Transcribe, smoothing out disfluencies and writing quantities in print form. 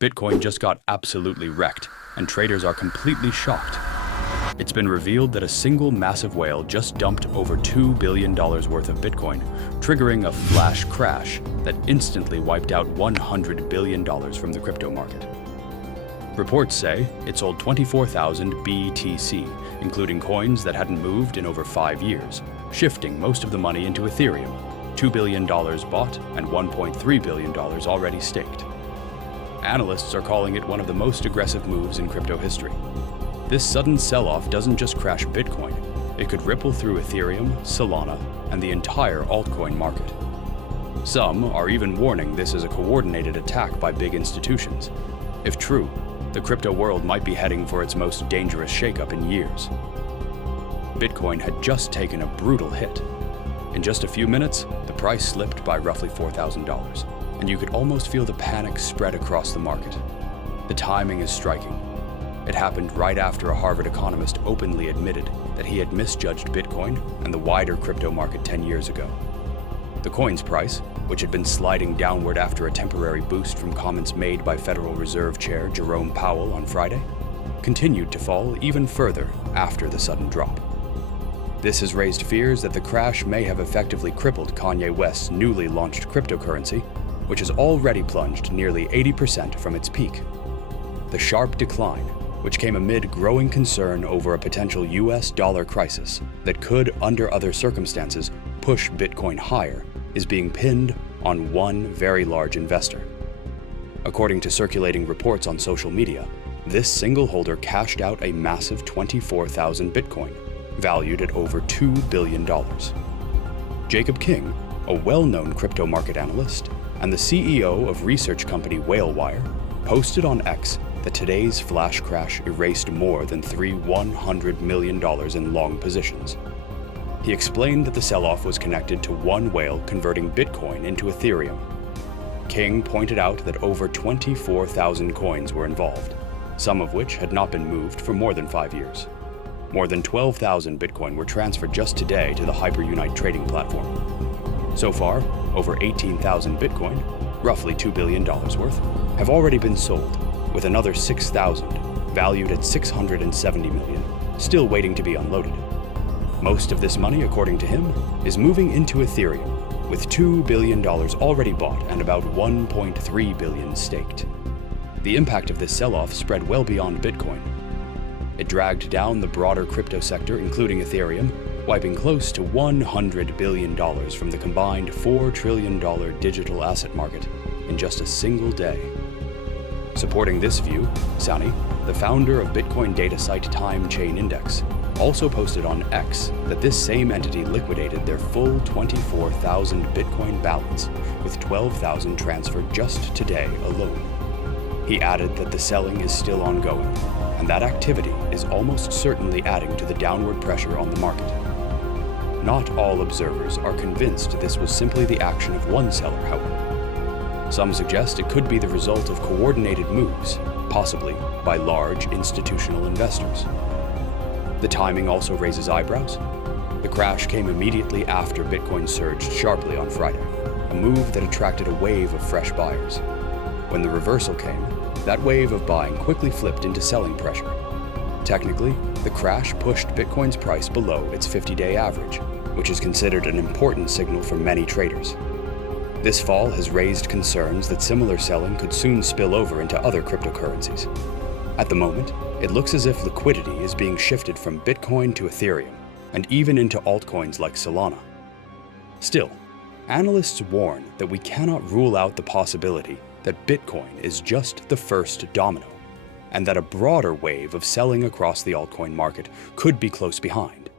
Bitcoin just got absolutely wrecked, and traders are completely shocked. It's been revealed that a single massive whale just dumped over $2 billion worth of Bitcoin, triggering a flash crash that instantly wiped out $100 billion from the crypto market. Reports say it sold 24,000 BTC, including coins that hadn't moved in over 5 years, shifting most of the money into Ethereum, $2 billion bought and $1.3 billion already staked. Analysts are calling it one of the most aggressive moves in crypto history. This sudden sell-off doesn't just crash Bitcoin, it could ripple through Ethereum, Solana, and the entire altcoin market. Some are even warning this is a coordinated attack by big institutions. If true, the crypto world might be heading for its most dangerous shakeup in years. Bitcoin had just taken a brutal hit. In just a few minutes, the price slipped by roughly $4,000. And you could almost feel the panic spread across the market. The timing is striking. It happened right after a Harvard economist openly admitted that he had misjudged Bitcoin and the wider crypto market 10 years ago. The coin's price, which had been sliding downward after a temporary boost from comments made by Federal Reserve Chair Jerome Powell on Friday, continued to fall even further after the sudden drop. This has raised fears that the crash may have effectively crippled Kanye West's newly launched cryptocurrency, which has already plunged nearly 80% from its peak. The sharp decline, which came amid growing concern over a potential US dollar crisis that could, under other circumstances, push Bitcoin higher, is being pinned on one very large investor. According to circulating reports on social media, this single holder cashed out a massive 24,000 Bitcoin, valued at over $2 billion. Jacob King, a well-known crypto market analyst, and the CEO of research company Whalewire, posted on X that today's flash crash erased more than $100 million in long positions. He explained that the sell-off was connected to one whale converting Bitcoin into Ethereum. King pointed out that over 24,000 coins were involved, some of which had not been moved for more than 5 years. More than 12,000 Bitcoin were transferred just today to the Hyperunite trading platform. So far, over 18,000 Bitcoin, roughly $2 billion worth, have already been sold, with another 6,000, valued at $670 million, still waiting to be unloaded. Most of this money, according to him, is moving into Ethereum, with $2 billion already bought and about $1.3 billion staked. The impact of this sell-off spread well beyond Bitcoin. It dragged down the broader crypto sector, including Ethereum, wiping close to $100 billion from the combined $4 trillion digital asset market in just a single day. Supporting this view, Sunny, the founder of Bitcoin data site Time Chain Index, also posted on X that this same entity liquidated their full 24,000 Bitcoin balance, with 12,000 transferred just today alone. He added that the selling is still ongoing, and that activity is almost certainly adding to the downward pressure on the market. Not all observers are convinced this was simply the action of one seller, however. Some suggest it could be the result of coordinated moves, possibly by large institutional investors. The timing also raises eyebrows. The crash came immediately after Bitcoin surged sharply on Friday, a move that attracted a wave of fresh buyers. When the reversal came, that wave of buying quickly flipped into selling pressure. Technically, the crash pushed Bitcoin's price below its 50-day average, which is considered an important signal for many traders. This fall has raised concerns that similar selling could soon spill over into other cryptocurrencies. At the moment, it looks as if liquidity is being shifted from Bitcoin to Ethereum, and even into altcoins like Solana. Still, analysts warn that we cannot rule out the possibility that Bitcoin is just the first domino, and that a broader wave of selling across the altcoin market could be close behind.